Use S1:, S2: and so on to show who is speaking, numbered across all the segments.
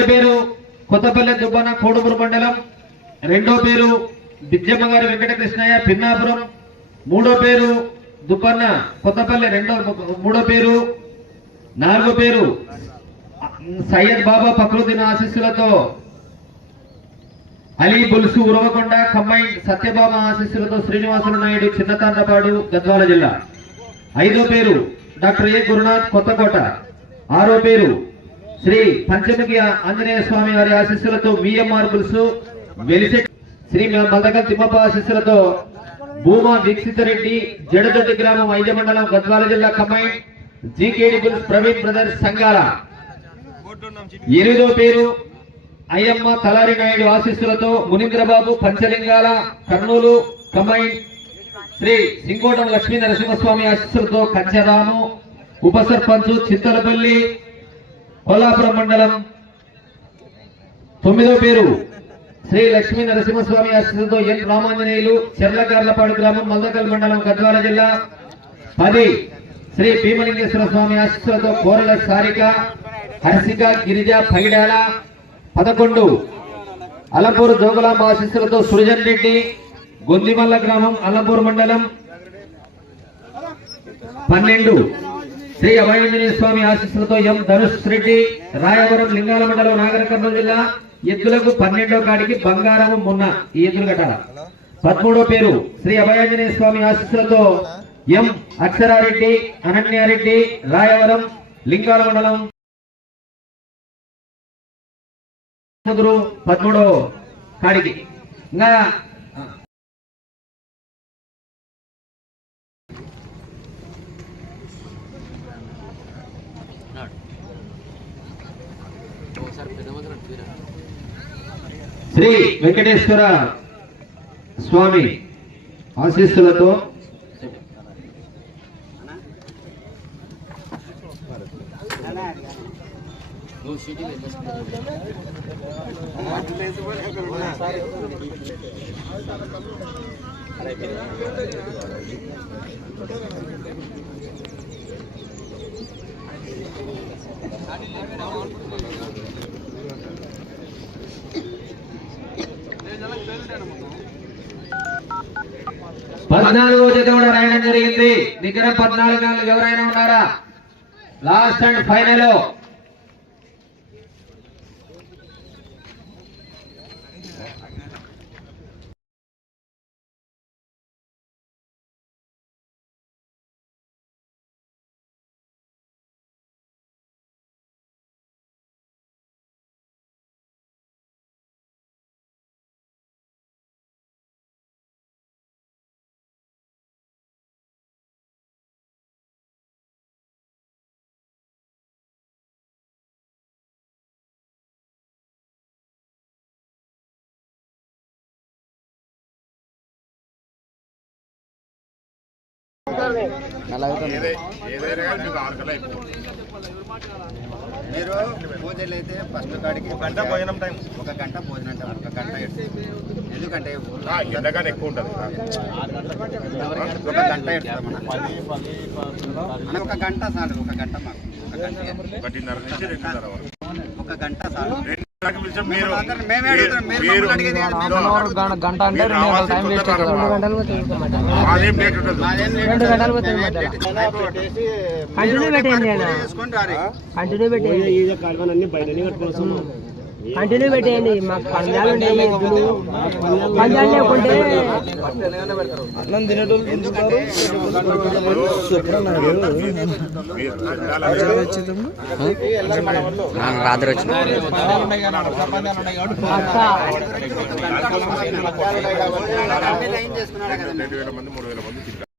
S1: మొదటి పేరు కొత్తపల్లె దుబ్బన కోడుమూరు మండలం. రెండో పేరు బిజ్జమ్మ గారి వెంకటకృష్ణయ్య పిన్నాపురం. మూడో పేరు దుబ్బన్న కొత్తపల్లె రెండో మూడో పేరు నాలుగో పేరు సయ్యద్ బాబా ఫక్రుద్దీన్ ఆశీస్సులతో అలీ బుల్సు ఉరవకొండ కంబైన్ సత్యభామ ఆశీస్సులతో శ్రీనివాసులు నాయుడు చిన్నతాండపాడు గద్వాల జిల్లా. ఐదో పేరు డాక్టర్ ఏ. గురునాథ్ కొత్తకోట. ఆరో పేరు శ్రీ పంచముఖి ఆంజనేయ స్వామి వారి ఆశీస్సులతో విఎంఆర్ బుల్సు వెలిసె శ్రీ మదకల్ తిమ్మప్ప ఆశీస్సులతో భూమా దీక్షిత రెడ్డి జడదొడ్డి గ్రామం ఐజ మండలం గద్వాల జిల్లా combine GKD bulls Praveen brothers Sangala. ఎనిమిదో పేరు అయ్యమ్మ తలారి నాయుడు ఆశీస్సులతో మునీంద్రబాబు పంచలింగాల కర్నూలు కంబైన్. శ్రీ సింగోటం లక్ష్మీ నరసింహస్వామి ఆశీస్సులతో కంచరాము ఉప సర్పంచ్ చింతలపల్లి కొల్లాపురం మండలం తొమ్మిదో పేరు శ్రీ లక్ష్మీ నరసింహస్వామి ఆశీస్సులతో ఎన్ రామాంజనేయులు చెర్లకర్లపాడు గ్రామం మల్దకల్ మండలం గద్వాల జిల్లా. పది శ్రీ భీమలింగేశ్వర స్వామి ఆశీస్సులతో కోరల సారిక హర్షిక గిరిజ పగిడాల. పదకొండు అలంపూర్ జోగులాంబ ఆశీస్సులతో సృజన్ రెడ్డి గొందిమల్ల గ్రామం అల్లంపూర్ మండలం. పన్నెండు శ్రీ అభయాంజనేయ స్వామి ఆశీస్సులతో ఎం ధనుష్ రెడ్డి రాయవరం లింగాల మండలం నాగర కర్నూలు జిల్లా ఎద్దులకు పన్నెండో కాడికి బంగారము మున్న ఈ ఎద్దులు కట్టాల. పదమూడో పేరు శ్రీ అభయాంజనేయ స్వామి ఆశీస్సులతో ఎం అక్షరారెడ్డి అనన్యారెడ్డి రాయవరం లింగాల మండలం పదమూడో కాడికి. ఇంకా శ్రీ వెంకటేశ్వర స్వామి ఆశీస్సులతో పద్నాలుగో జత కూడా రాయడం జరిగింది. దగ్గర పద్నాలుగు నాలుగు ఎవరైనా ఉన్నారా? Last and final.
S2: మీరు పూజలు అయితే ఫస్ట్ కాడికి గంట భోజనం టైం. ఒక గంట భోజనం టైం ఒక గంట ఎడుతుంది. ఎందుకంటే
S3: ఎండగానే ఎక్కువ ఉంటుంది
S2: ఒక గంట. అన్న, ఒక గంట చాలు ఒక గంట మాకు. ఒక గంట.
S3: ఒకటిన్నర మీరు.
S4: గంట అంటే రెండు గంటల టైం వేస్ట్. రెండు గంటలు కంటిన్యూ పెట్టేయండి. కంటిన్యూ పెట్టేయండి. కంటిన్యూ పెట్టేయండి. మాకు పందాలు ఉంటాయి ఎద్దులు పందాలు లేకుంటే
S2: ఎందుకంటే
S4: రాత్రి వచ్చిన
S2: లైన్ చేసుకున్నాడు కదా
S3: రెండు వేల మంది మూడు వేల మంది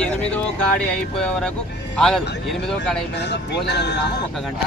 S5: ఎనిమిదో కాడి అయిపోయే వరకు ఆగదు. ఎనిమిదో కాడి అయిపోయినాక భోజన విరామం ఒక గంట.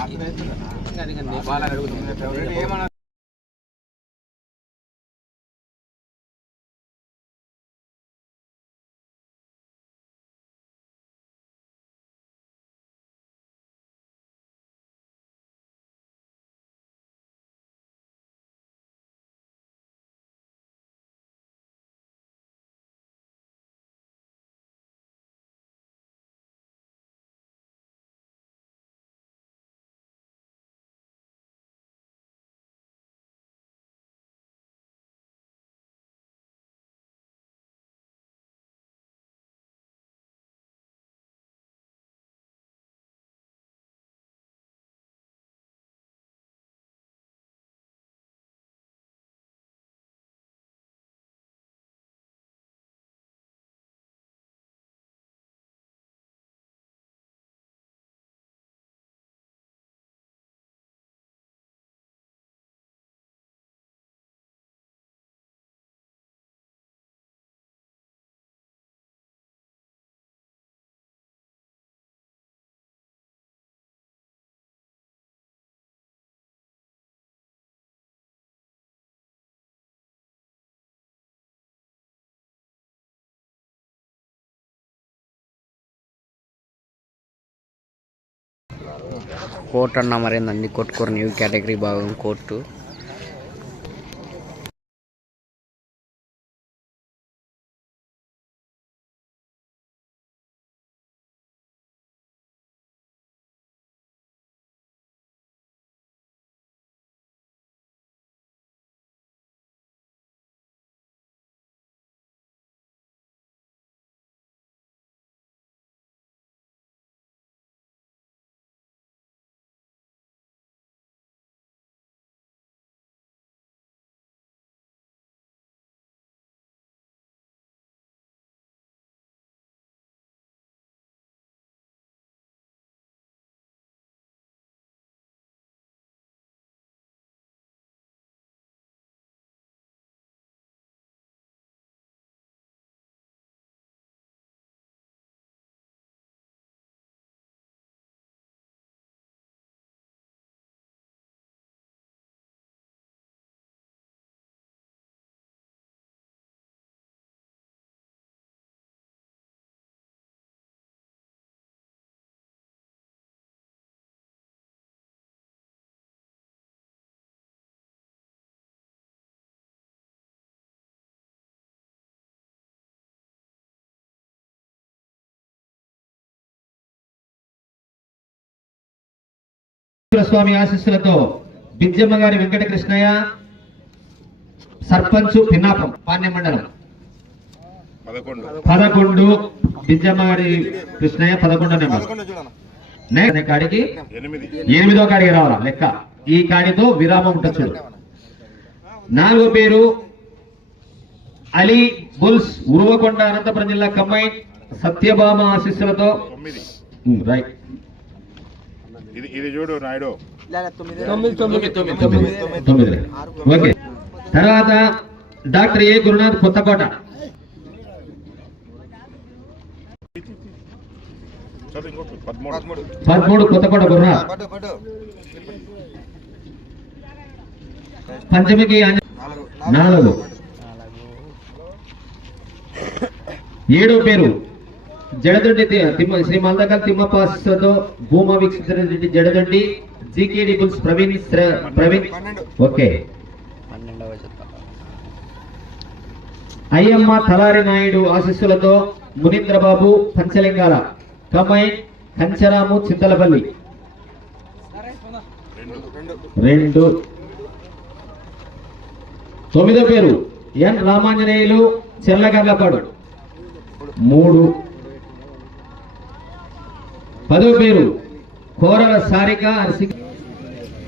S5: ఇంకా అన్న ఇంకా అన్ని అడుగుతుంది ఏమన్నా
S6: కోర్టు అన్న మరేందండి
S1: స్వామి ఆశీస్సులతో బిజ్జమ్మ గారి వెంకటకృష్ణయ్య సర్పంచ్ పిన్నాపం పాణ్య మండలం.
S3: పదకొండు.
S1: బిజ్జమ్మ గారి కృష్ణయ్య పదకొండో నెంబర్. కాడికి
S3: ఎనిమిది.
S1: కాడికి రావాలా? లెక్క. ఈ కాడితో విరామం ఉంటుంది చూడు. నాలుగో పేరు అలీ బుల్స్ ఉరువకొండ అనంతపురం జిల్లా కంబైన్ సత్యభామ ఆశీస్సులతో రైట్
S3: ఇది ఇది చూడు నాయుడు.
S1: ఓకే. తర్వాత డాక్టర్ ఏ. గురునాథ్ కొత్తకోట.
S3: పదమూడు.
S1: కొత్తకోట గురునాథ్. పంచమికి నాలుగు. ఏడో పేరు. జడదొడ్డి తిమ్మ శ్రీ మల్దకల్ తిమ్మపాసతో Bhuma వీక్షించినటువంటి Jadadoddi GKD bulls Praveen Praveen. Okay. Ayyamma Talari Naidu ఆశీస్సులతో మునీంద్రబాబు పంచలింగాల కమ్మాయి కంచరాము చింతలపల్లి. రెండు. తొమ్మిదో పేరు ఎన్ రామాంజనేయులు చెల్లగర్లపాడు మూడు. పదో పేరు. కోరల సారిక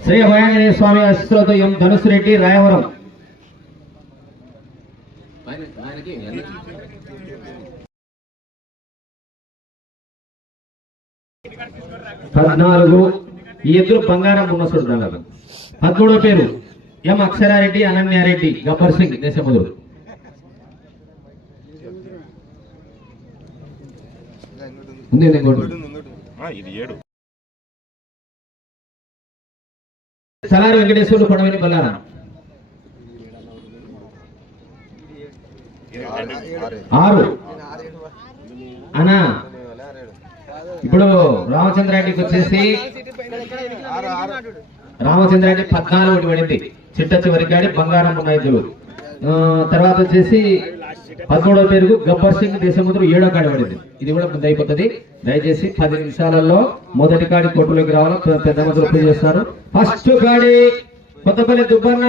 S1: శ్రీ భయాంజనేయ స్వామి ఆశీస్సులతో ఎం ధనుసు రెడ్డి రాయవరం. పద్నాలుగు ఈ ఎదురు బంగారం ఉన్న చూడాలి పదమూడో పేరు ఎం అక్షరారెడ్డి అనన్యారెడ్డి గబ్బర్ సింగ్ దేశముదురు ఉంది ఇంకోటి
S3: ఇది ఏడు.
S1: సలారి వెంకటేశ్వరుడు కొడవని బల్లారం ఆరు. అనా ఇప్పుడు రామచంద్రారెడ్డికి వచ్చేసి రామచంద్రారెడ్డి పద్నాలుగు పడింది. చిట్ట చివరి కాడి బంగారం ఉన్నాయి తర్వాత వచ్చేసి పదమూడవ పేరుకు గబ్బర్ సింగ్ దేశముద్రు ఏడో కాడి పడింది. ఇది కూడా ముందు అయిపోతుంది. దయచేసి పది నిమిషాలలో మొదటి కాడి కోర్టులోకి రావాలి పెద్ద మంత్రులు పూజ చేస్తారు. ఫస్ట్ కాడి కొత్తపల్లి దుబ్బన్న.